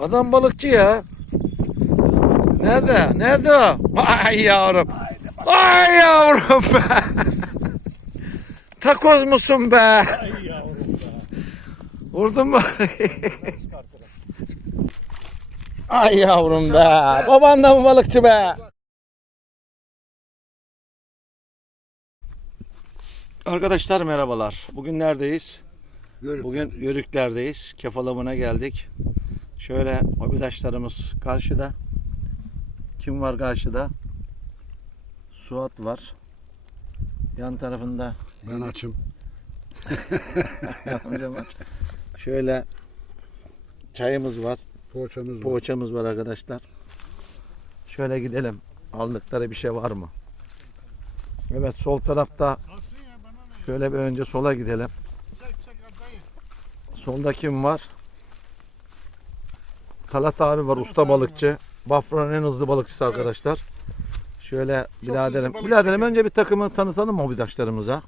Adam balıkçı ya. Nerede? Nerede o? Ay yavrum. Ay yavrum be. Takoz musun be? Vurdun mu? Ay yavrum be. Baban da mı balıkçı be? Arkadaşlar merhabalar. Bugün neredeyiz? Bugün Yörükler'deyiz. Kefalamına geldik. Şöyle hobidaşlarımız karşıda. Kim var karşıda? Suat var. Yan tarafında Ben açım. amcam var. Şöyle çayımız var. Poğaçamız var. Poğaçamız var arkadaşlar. Şöyle gidelim. Aldıkları bir şey var mı? Evet sol tarafta şöyle bir önce sola gidelim. Solda kim var? Talat abi var usta balıkçı. Bafra'nın en hızlı balıkçısı arkadaşlar. Şöyle biraderim. balık Biraderim çekiyor. önce bir takımı tanıtalım mı hobidaşlarımıza?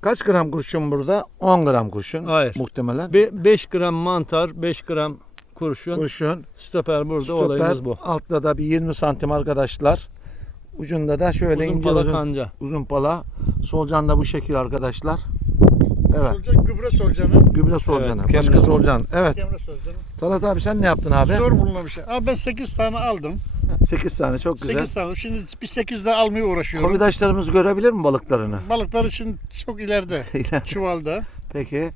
Kaç gram kurşun burada? 10 gram kurşun. Hayır. Muhtemelen. 5 gram mantar, 5 gram kurşun. Kurşun. Stoper burada Stoper, olayımız bu. Altta da bir 20 santim arkadaşlar. Ucunda da şöyle Uzun ince pala uzun, kanca. uzun pala. Solcan da bu şekil arkadaşlar. Evet. Solucan, gübre solucanı. Gübre solcanı. Evet, Başka solcan. Evet. Kemre solucanı. Talat abi sen ne yaptın abi? Zor bulunan bir şey. Abi ben 8 tane aldım. 8 tane çok güzel. 8 tane. Şimdi bir 8 daha almaya uğraşıyorum. Hobidaşlarımız görebilir mi balıklarını? Balıklar için çok ileride. Çuvalda. Peki.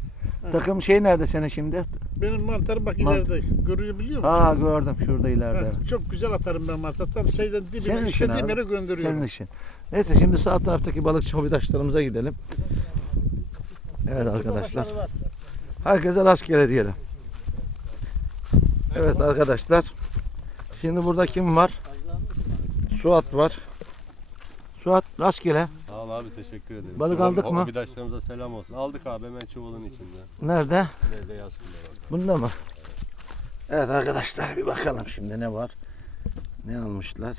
Takım şey nerede senin şimdi? Benim mantar bak Mant- ileride. Görebiliyor musun? Aa gördüm şurada ileride. Evet, çok güzel atarım ben mantar. Tam şeyden dibine Senin istediğim yere gönderiyorum. Senin işin. Neyse şimdi sağ taraftaki balıkçı hobidaşlarımıza gidelim. Evet arkadaşlar. Herkese rastgele diyelim. Evet arkadaşlar. Şimdi burada kim var? Suat var. Suat rastgele. Sağ ol abi teşekkür ederim. Balık aldık mı? Hobidaşlarımıza selam olsun. Aldık abi hemen çuvalın içinde. Nerede? Nerede yaz. Bunda mı? Evet arkadaşlar bir bakalım şimdi ne var. Ne almışlar?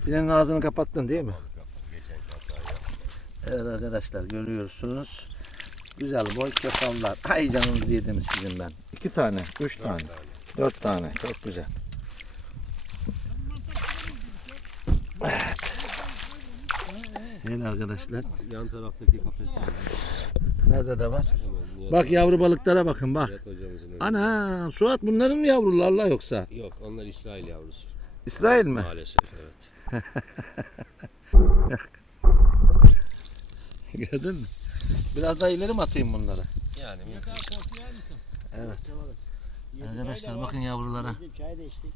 Filenin ağzını kapattın değil mi? Evet arkadaşlar görüyorsunuz. Güzel boy kefallar. Ay canınızı yedim sizin ben. İki tane, üç tane, dört tane. Çok güzel. Evet. Evet arkadaşlar. Yan taraftaki kafeste. Nerede de var? Bak yavru balıklara bakın bak. Ana Suat bunların mı yavrularla yoksa? Yok onlar İsrail yavrusu. İsrail mi? Maalesef evet. Gördün mü? Biraz daha ileri mi atayım bunları? Yani mümkün. Evet. Arkadaşlar bakın yavrulara. Çay da içtik.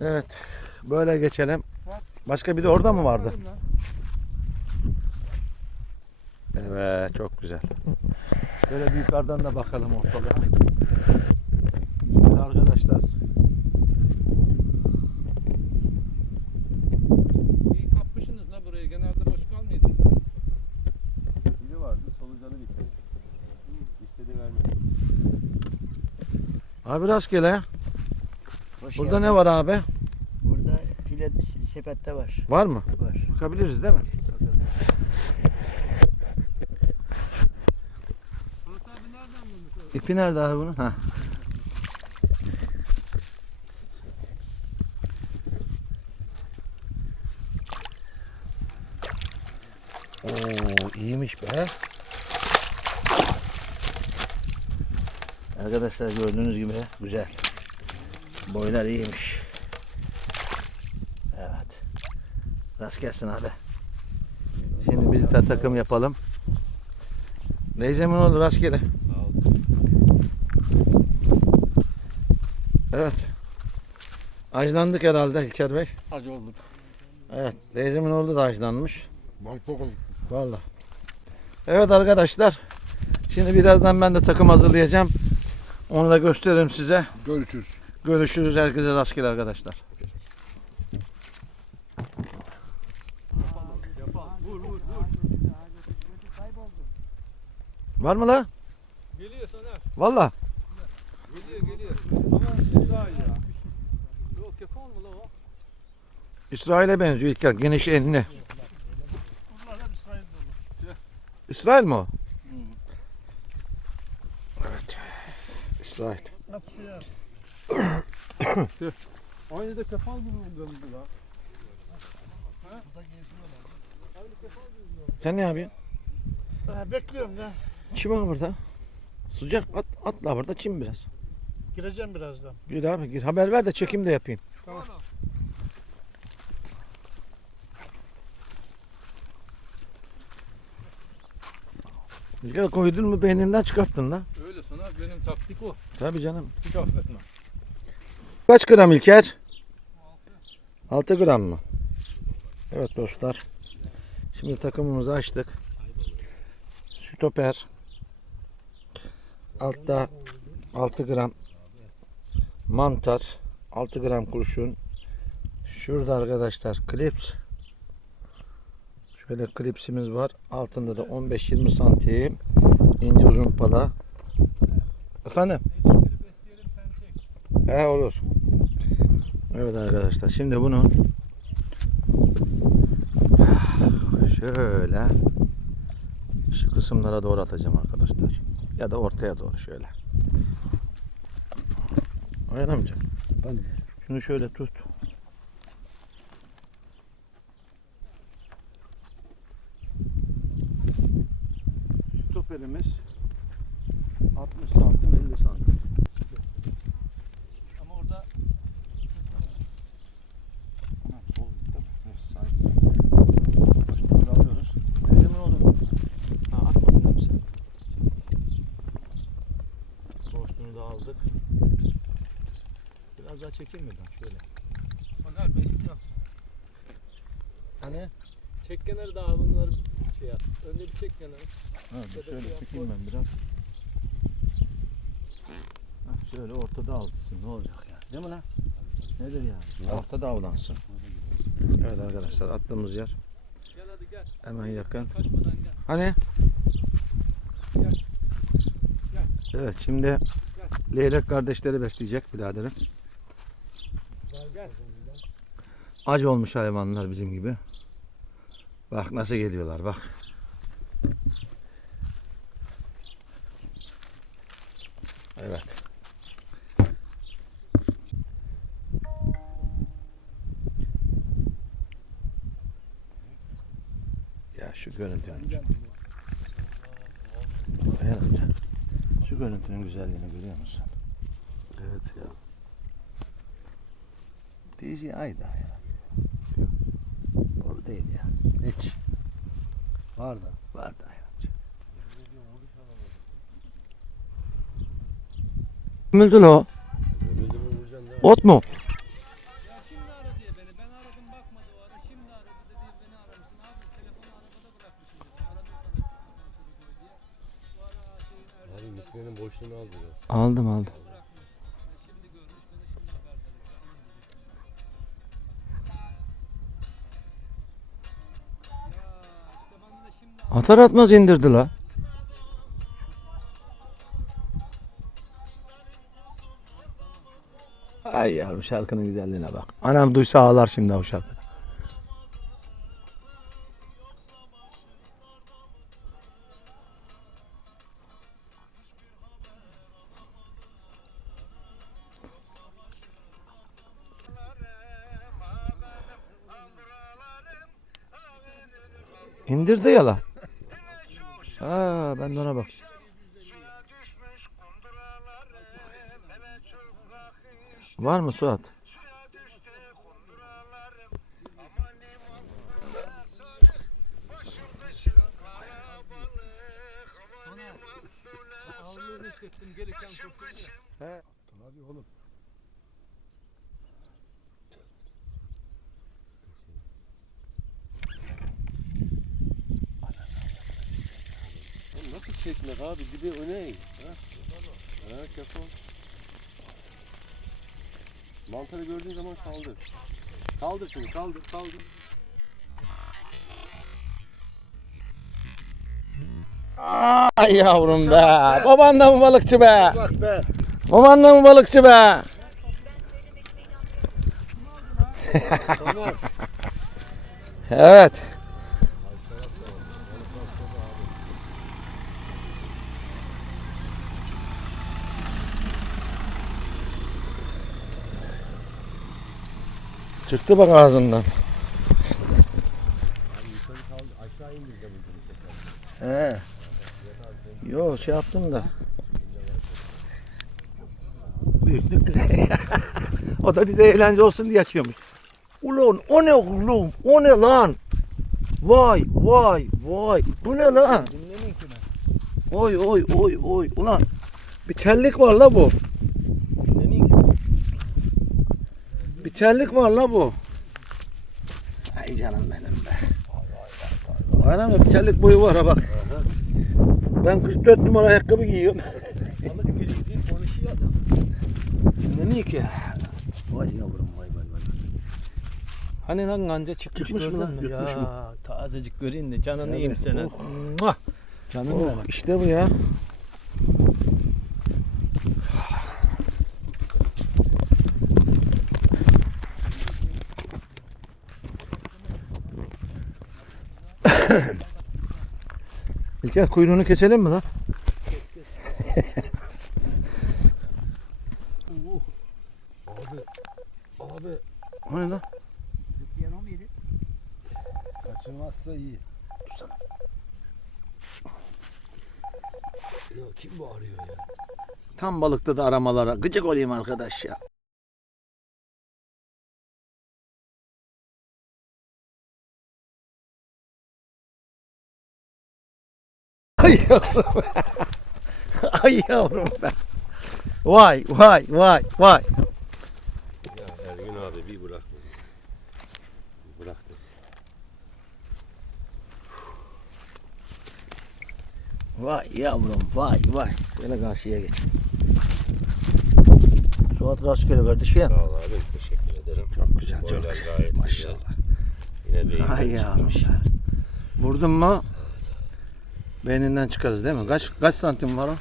Evet. Böyle geçelim. Başka bir de orada mı vardı? Evet çok güzel. Böyle bir yukarıdan da bakalım ortalığa. Şöyle arkadaşlar. Abi rastgele. Hoş Burada geldin. ne var abi? Burada file sepette var. Var mı? Var. Bakabiliriz değil mi? İpi nerede abi bunun? Ha. Oo iyiymiş be. Arkadaşlar gördüğünüz gibi güzel. Boylar iyiymiş. Evet. Rast gelsin abi. Şimdi biz de takım yapalım. Neyzemin oldu rastgele. Sağ ol. Evet. Ajlandık herhalde İlker Bey. Acı olduk. Evet. Teyzemin oğlu da ajlanmış. Balık olduk. Vallahi. Evet arkadaşlar. Şimdi birazdan ben de takım hazırlayacağım. Onu da gösteririm size. Görüşürüz. Görüşürüz. Herkese rastgele arkadaşlar. Var mı la? Geliyor Soner. Valla. Geliyor geliyor. Ama İsrail ya. Yok kefal mı la o? İsrail'e benziyor İlker. Geniş enli. İsrail mi o? Evet. İsrail. Aynı da kefal gibi lan. Sen ne yapıyorsun? Ha, bekliyorum ya. Kim var burada? Sıcak at, atla burada çim biraz. Gireceğim birazdan. Gir abi gir. Haber ver de çekim de yapayım. Tamam. Ya koydun mu beyninden çıkarttın da. Benim taktik o. Tabii canım. Hiç affetme. Kaç gram İlker? 6 gram mı? Evet dostlar. Şimdi takımımızı açtık. Stoper. Altta 6 gram mantar. 6 gram kurşun. Şurada arkadaşlar klips. Şöyle klipsimiz var. Altında da 15-20 santim ince uzun pala. Efendim? He olur. Evet arkadaşlar şimdi bunu şöyle şu kısımlara doğru atacağım arkadaşlar. Ya da ortaya doğru şöyle. Ayhan amca. Ben Şunu şöyle tut. Stoperimiz 60 santim 50 santim. Ama orada Ana, sol gitti. Evet, sağ gitti. Başını alıyoruz. Dedim ne oldu? Ha, atmadın değil mi sen? Boşluğunu da aldık. Biraz daha çekeyim mi ben şöyle? Soner besliyor. Hani? Çek kenarı da abi bunları şey yap. Önce bir çek kenarı. Ha, da şöyle şey çekeyim ben biraz. Ha, şöyle ortada avlansın ne olacak ya? Değil mi lan? Nedir ya? Ortada avlansın. Evet arkadaşlar attığımız yer Gel hadi gel. hemen yakın. Hani? Gel. Gel. Evet şimdi leylek kardeşleri besleyecek biraderim. Gel gel. Ac olmuş hayvanlar bizim gibi. Bak nasıl geliyorlar bak. Evet. Ya şu görüntü amca. Ayhan amca. Şu görüntünün güzelliğini görüyor musun? Evet ya. DJI da ya. Doğru değil ya. Hiç. Var da. Var da. Müldül o. Ot mu? Ya şimdi ara diye beni. Ben aradım bakmadı o ara. Şimdi aradı dedi beni aramışsın. Abi misliğinin boşluğunu al biraz. Aldım aldım. Atar atmaz indirdi la. Ay yavrum şarkının güzelliğine bak. Anam duysa ağlar şimdi o şarkı. İndirdi ya la. Ha ben de ona bak. Var mı Suat? ağırlığını hissettim. Gelirken kurtuldu ya. Hadi oğlum. Oğlum nasıl çekmek abi? Dibi öne eğ. Ha? Ha, kefal. Mantarı gördüğün zaman kaldır. Kaldır şunu, kaldır, kaldır. Ay yavrum be. Baban da mı balıkçı be? Bak be. Baban da mı balıkçı be? Evet. Çıktı bak ağzından. He. Yo şey yaptım da. Büyüklük O da bize eğlence olsun diye açıyormuş. Ulan o ne oğlum? O ne lan? Vay vay vay. Bu ne lan? Oy oy oy oy. Ulan bir tellik var la bu. Bir tellik var la bu. Ay canım benim be. Aynen bir tellik boyu var ha bak. Ben 44 numara ayakkabı giyiyorum. Konuşuyor adam. Ne ki? Vay yavrum vay vay vay. Hani lan kanca çıkmış, Çıkmış mı gördün lan? mü? Yutmuş ya, mu? Tazecik göreyim de canını yiyeyim senin. oh. Canım Oh, benim. işte bu ya. İlker kuyruğunu keselim mi lan? Abi. Abi. O ne lan? Zıplayan o muydu? Kaçırmazsa iyi. Ya kim bu arıyor ya? Tam balıkta da aramalara gıcık olayım arkadaş ya. Ay yavrum. Ay yavrum ben. Vay vay vay vay. Ya Ergün abi bir bırak. Bir bırak. Vay yavrum vay vay. Şöyle karşıya geç. Suat rastgele kardeşim. Sağ ol abi. Teşekkür ederim. Çok güzel çok Boylar güzel. gayet Maşallah. güzel. Yine beyinden Ay yavrum çıkmış. be. Vurdun mu? Beyninden çıkarız değil mi? Kaç kaç santim var o?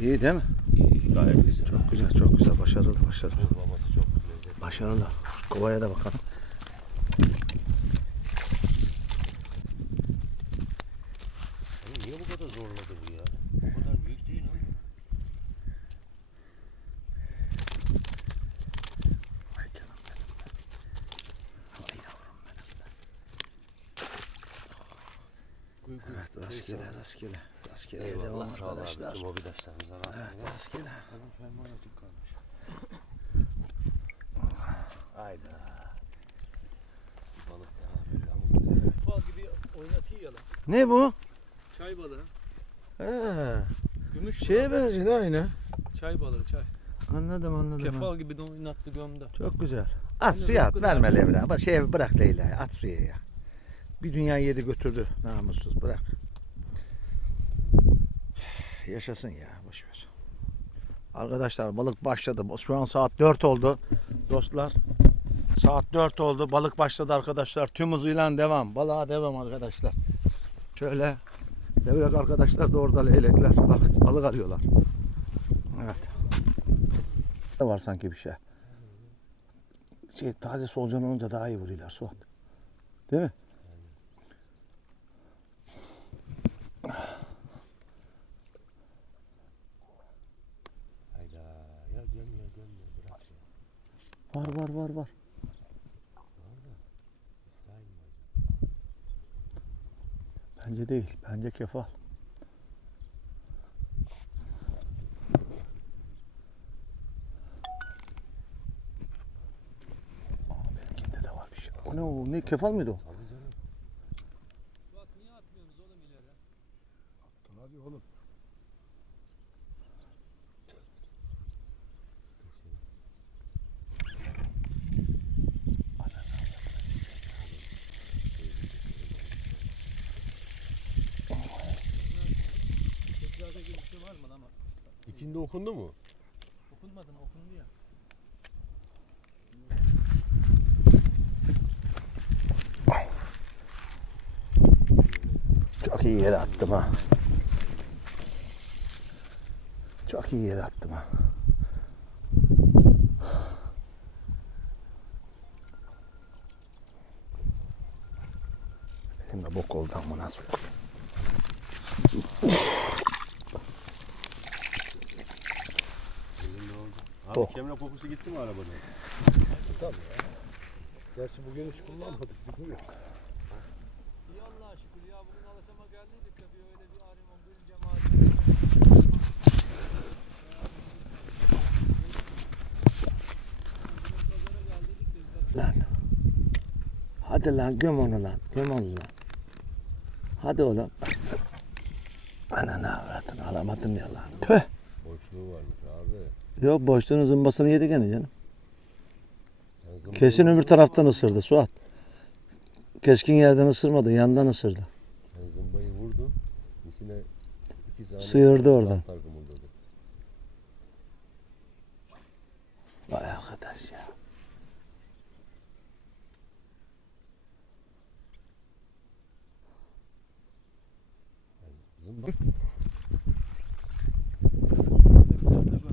İyi değil mi? İyi, Gayet güzel. Çok güzel, çok güzel. Başarılı, başarılı. Maması çok lezzetli. Başarılı. Şu kovaya da bakalım. Oğlum Niye bu kadar zorladı bu ya? Bu kadar büyük değil ama. Vay canım benim be. Vay yavrum benim be. Evet, rastgele, rastgele. Rastgele devam Eyvallah sağ ol abi. Arkadaşlar. Tüm hobidaşlarımıza rast Evet, rastgele. Oğlum fermuar açık kalmış. Hayda. Bir balık daha böyle ama. Fal gibi oynatıyor ya lan. Ne bu? Çay balığı. He, Gümüş şeye benziyor aynı. Çay balığı çay. Anladım, anladım. Kefal gibi de oynattı gömdü. Çok güzel. At Yine suya at. bakın Verme abi. Levra. Bak şey bırak Leyla'yı. At suya ya. Bir dünya yedi götürdü. Namussuz bırak. Yaşasın ya. Boş ver. Arkadaşlar balık başladı. Şu an saat 4 oldu. Dostlar. Saat 4 oldu. Balık başladı arkadaşlar. Tüm hızıyla devam. Balığa devam arkadaşlar. Şöyle devrek arkadaşlar da orada leylekler. Bak balık arıyorlar. Evet. Var sanki bir şey şey taze solucan olunca daha iyi vuruyorlar Suat. Değil mi? Hayda. Ya göm ya göm ya bırak ya. Var var var var. İsrail mi acaba? Bence değil. Bence kefal. Aa, benimkinde de var bir şey. O ne o? Ne kefal mıydı o? Bak niye atmıyorsunuz oğlum ileri? Hadi oğlum. Tekrarda gibi bir şey var mı lan? İkindi okundu mu? Okunmadı mı? Okundu ya. Çok iyi yere attım ha. Çok iyi yere attım ha. Benim de bok oldu ama nasıl? Abi Oh. kemre kokusu gitti mi arabadan? Gerçi bugün hiç kullanmadık. Bilmiyoruz. İyi Allah'a şükür ya bugün alışama geldiydik de bir öyle bir arim bir cemaat. Lan. Hadi lan göm onu lan. Göm onu lan. Hadi oğlum. Bana ne avradın alamadım ya lan. Püh. Boşluğu varmış abi. Yok boşluğun zımbasını yedi gene canım. Kesin öbür taraftan ısırdı Suat. Keskin yerden ısırmadı yandan ısırdı. Ben zımbayı vurdum. İçine iki. Sıyırdı oradan. Mantar kımıldadı. Vay arkadaş ya. Zımba.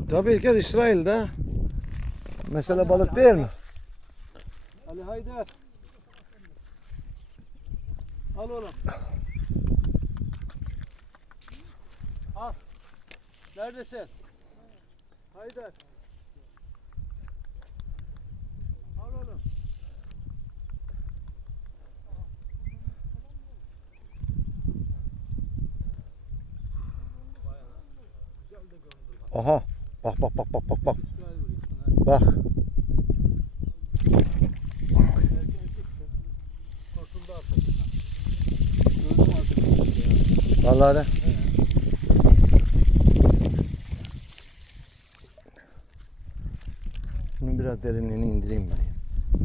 Tabii ki İsrail'de. Mesela balık değil mi? Ali Haydar. Al oğlum. Al. Neredesin? Haydar. Al oğlum. Aha. Bak bak bak bak bak bak. Bak. Vallahi de. Bunun biraz derinliğini indireyim ben.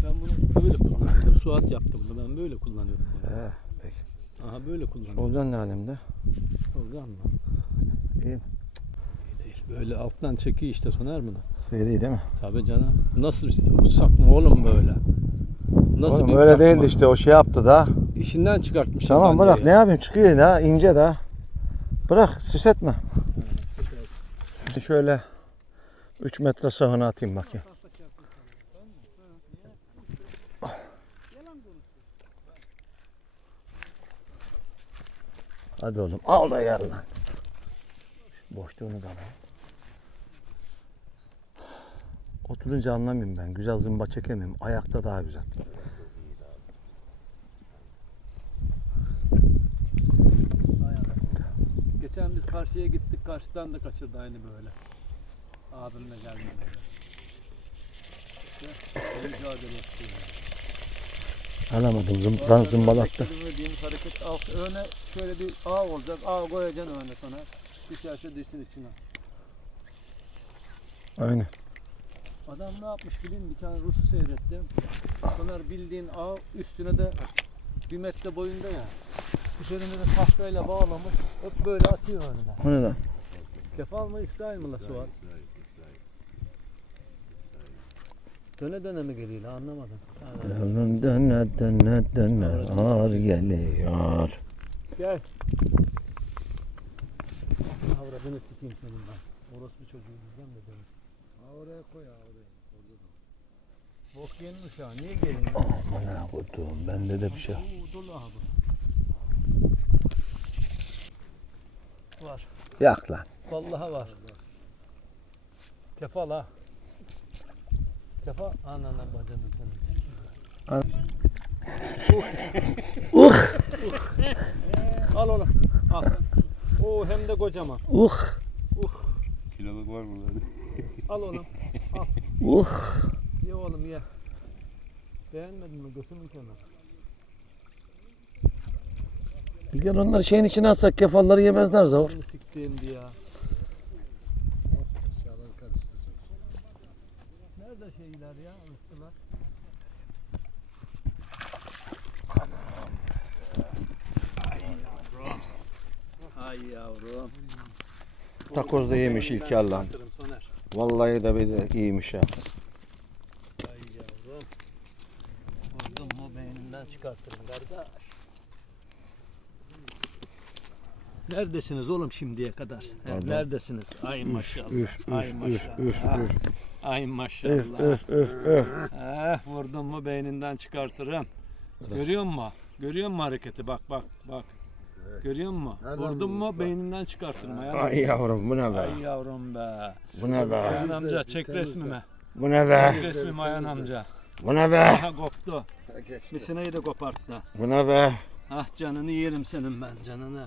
Ben bunu böyle kullanıyorum. Suat yaptı bunu. Ben böyle kullanıyorum bunu. He, peki. Aha böyle kullanıyorum. Solucan ne alemde? Olacak mı? İyi. Böyle alttan çekiyor işte Soner bunu. İyi değil mi? Tabii canım. Nasıl? Sakma oğlum böyle. Nasıl Oğlum bir öyle değildi işte o şey yaptı da. İşinden çıkartmış. Tamam bırak ne yapayım çıkıyor da ince da. Bırak süs etme. Şöyle 3 metre sahına atayım bakayım. Hadi oğlum al da gel lan. Boşluğunu da al. Oturunca anlamayayım ben. Güzel zımba çekemem. Ayakta daha güzel. Geçen biz karşıya gittik. Karşıdan da kaçırdı aynı böyle. Abimle böyle. İşte, mücadele etti. Alamadım. Zımbadan zımbalattı. Dediğimiz hareket alt öne şöyle bir ağ olacak. Ağ koyacaksın öne sonra. Düşerse düşsün içine. Aynen. Adam ne yapmış bileyim bir tane Rus'u seyrettim. Sonra bildiğin ağ üstüne de bir metre boyunda ya. Üzerine de taşkayla bağlamış. Hep böyle atıyor önüne. O ne lan? Kefal mı İsrail mi la Suat? Döne döne mi geliyor lan anlamadım. Yolum döne döne döne ağır geliyor. Gel. Avradını sikeyim senin ben. Orası bir çocuğu bizden de demiş. Ha oraya koy ha oraya. Orada da. Bok yenmiş ha. Niye gelin? Aman kodum bende de bir şey. Oo, dolu abi. Var. Yak lan. Vallahi var. Kefal ha. Kefal anana bacını seni. Uh Al oğlum. Al. Oo hem de kocaman. uh Kiloluk var mı lan? Al oğlum. uh. Ye oğlum ye. Beğenmedin mi? Götümün kenarı. Bilgen onları şeyin içine atsak kefalları yemezler zavur. Seni siktiğim diye. Nerede şeyler ya? Rıftılar. Ay yavrum. Takoz da yemiş İlker lan. Hatırım Soner. Vallahi de bir de iyiymiş ya. Ay yavrum. Vurdum mu beyninden çıkartırım kardeş. Neredesiniz oğlum şimdiye kadar? He, Adam. neredesiniz? Ay maşallah. Ay üf, maşallah. üf, Ah. Ay Öf maşallah. öf öf öf. Eh, vurdum mu beyninden çıkartırım. Görüyor musun? Görüyor musun hareketi? Bak bak bak. Görüyor musun? Nereden Vurdum mu beyninden çıkartırım. Ayağım. Ay yavrum bu ne Ay be? yavrum be. Bu ne be? Ayhan Temizle, amca bir çek temizle. resmimi. Bu ne be? Çek resmimi Ayhan amca. Bu ne be? Aha koptu. Geçti. Bir sineği de koparttı. Bu ne be? Ah canını yerim senin ben canını.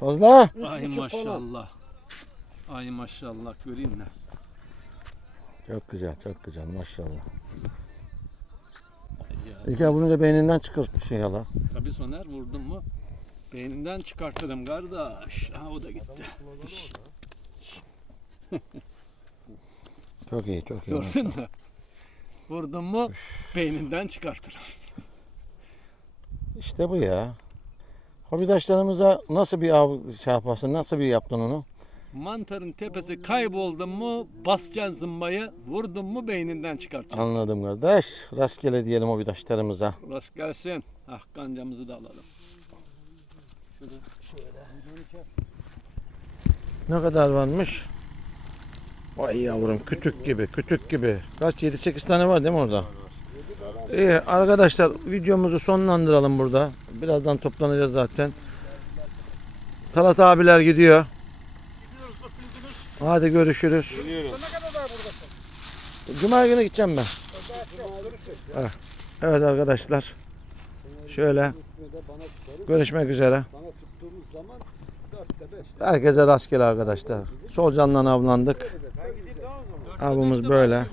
Fazla? Ay buçuk falan. maşallah. Ay maşallah göreyim mi? Çok güzel, çok güzel maşallah. İlker bulunca beyninden çıkartmışsın ya la. Tabii Soner vurdun mu? Beyninden çıkartırım kardeş. Ha o da gitti. Çok iyi, çok iyi. Gördün mü? Vurdun mu beyninden çıkartırım. İşte bu ya. Hobidaşlarımıza nasıl bir av şey yaparsın, nasıl bir yaptın onu? Mantarın tepesi kayboldun mu basacaksın zımbayı vurdun mu beyninden çıkartacaksın. Anladım kardeş. Rastgele diyelim hobidaşlarımıza. Rast gelsin. Ah kancamızı da alalım. Şurada şöyle. Ne kadar varmış? Vay yavrum kütük gibi, kütük gibi. Kaç 7-8 tane var değil mi orada? İyi arkadaşlar videomuzu sonlandıralım burada. Birazdan toplanacağız zaten. Talat abiler gidiyor. Hadi görüşürüz. Cuma günü gideceğim ben. Evet. Evet arkadaşlar. Şöyle görüşmek üzere. Herkese rastgele arkadaşlar. Solucandan avlandık. Avımız böyle.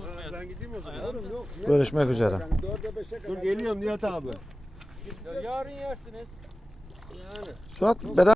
Görüşmek üzere. Yani. Dur geliyorum Nihat abi. Yarın yersiniz. Suat beraber